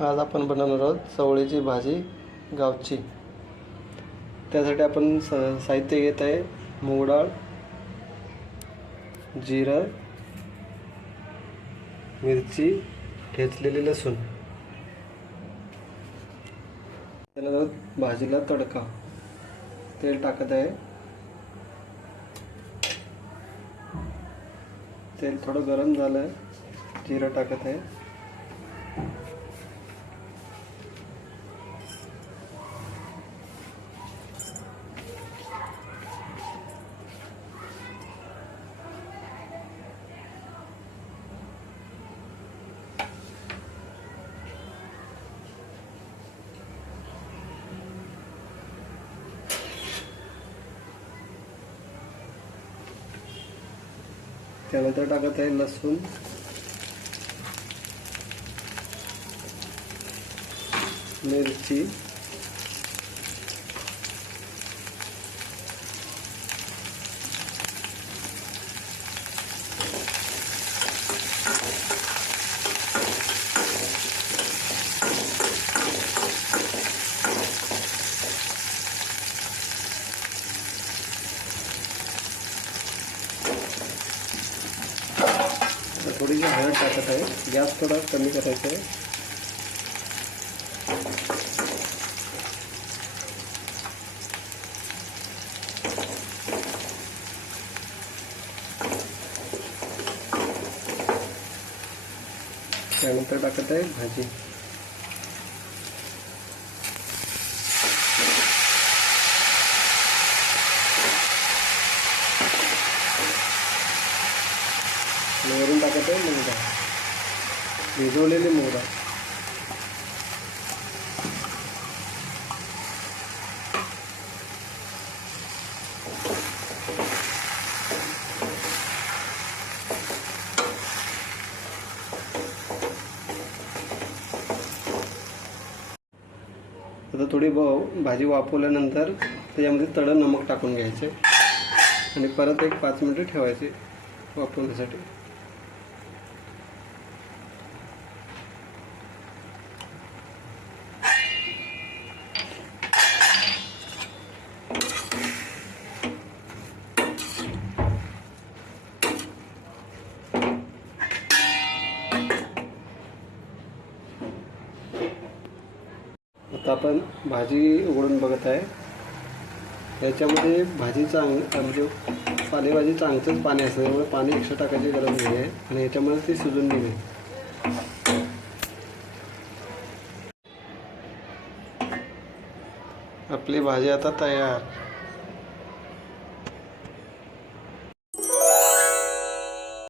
आज आपण बनवणार आहोत चवळीची भाजी गावची. त्यासाठी आपण स साहित्य घेत आहे मूग डाळ जिरं मिरची ठेचलेली लसूण. त्याला भाजीला तडका. तेल टाकत आहे. तेल थोडं गरम झालं जिरं टाकत आहे. त्यानंतर टाकत आहे लसूण. मिरची. थोडीशी हळद टाकत है गैस थोडा कमी करायचा आहे त्यानंतर टाकत आहे भाजी। वरून टाकत आहे मूग डाळ भिजवलेली मूग डाळ आता थोडी ब भाजी वापरल्यानंतर त्याच्यामध्ये तळं नमक टाकून घ्यायचे. आणि परत एक पाच मिनटं ठेवायचे वापरण्यासाठी आता आपण भाजी उघडून बघत आहे. याच्यामध्ये भाजी चांग म्हणजे पालेभाजी चांगलंच पाणी असतं त्यामुळे पाणी एक्स्ट्रा टाकायची गरज नाही आहे. आणि याच्यामुळे ती शिजून निघेल. आपली भाजी आता तयार.